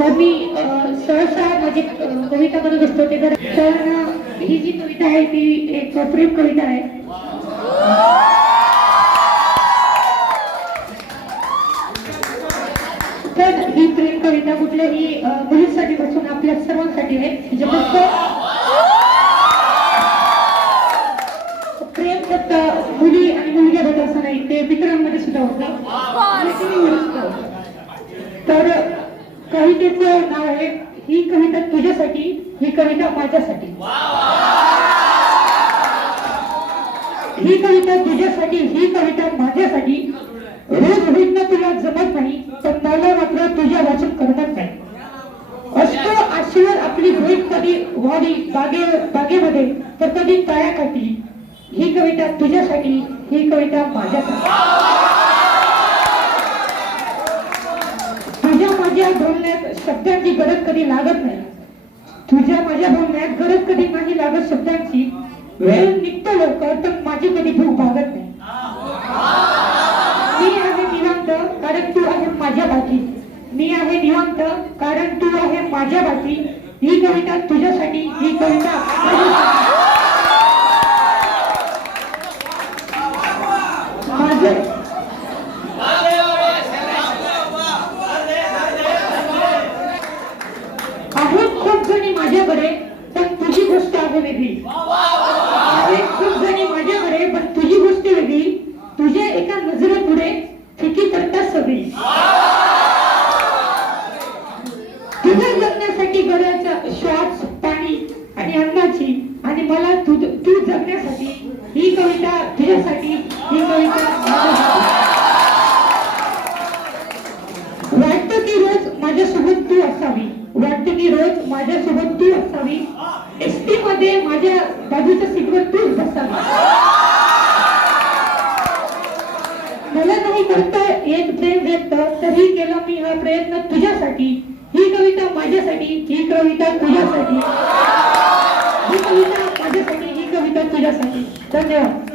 तर मी सहसा माझी अ, कविता करत असतो ते तर ही जी कविता आहे ती एक प्रेम कविता आहे. तर ही प्रेम कविता कुठल्याही मुलींसाठी नसून आपल्या सर्वांसाठी आहे. म्हणजे फक्त प्रेम फक्त मुली आणि मुलग्याबद्दल असं नाही ते मित्रांमध्ये सुद्धा होतं. सुद्धा होतं. तर कवितेचं नाव आहे ही कविता तुझ्यासाठी ही कविता माझ्यासाठी. ही कविता तुझ्यासाठी ही कविता माझ्यासाठी. रोज होईना तुला जमत नाही तर मला मात्र तुझ्या वाचन करतात नाही. असतो आशीर्वाद आपली भेट कधी वाढी बागे बागेमध्ये तर कधी तळ्याकाठी ही कविता तुझ्यासाठी ही कविता माझ्यासाठी. माझ्या बोलण्यात शब्दांची गरज कधी लागत नाही. तुझ्या माझ्या बोलण्यात गरज कधी नाही लागत शब्दांची. वेळ निघतो लवकर तर माझी कधी भूक भागत नाही. मी आहे निवांत कारण तू आहे माझ्या बाकी. मी आहे निवांत कारण तू आहे माझ्या बाकी. ही कविता तुझ्यासाठी ही कविता माझ्यासाठी. माझं आहेत खूप जणी माझ्याकडे पण तुझी गोष्ट आहे वेगळी. खूप जणी माझ्याकडे पण तुझी गोष्ट वेगळी. तुझ्या एका नजरे पुढे फिकी करतात सगळी. तुझ्या जगण्यासाठी गरज श्वास पाणी आणि अन्नाची आणि मला तू तू जगण्यासाठी ही कविता तुझ्यासाठी ही कविता माझ्यासाठी. वाटतं की रोज माझ्यासोबत तू असावी वाटतं की रोज माझ्यासोबत तू असावी. एस टी मध्ये माझ्या बाजूच्या सीटवर तूच बसावी. मला नाही करता येत प्रेम व्यक्त तरी केला मी हा प्रयत्न तुझ्यासाठी. ही कविता माझ्यासाठी ही कविता तुझ्यासाठी. ही कविता माझ्यासाठी ही कविता तुझ्यासाठी. धन्यवाद.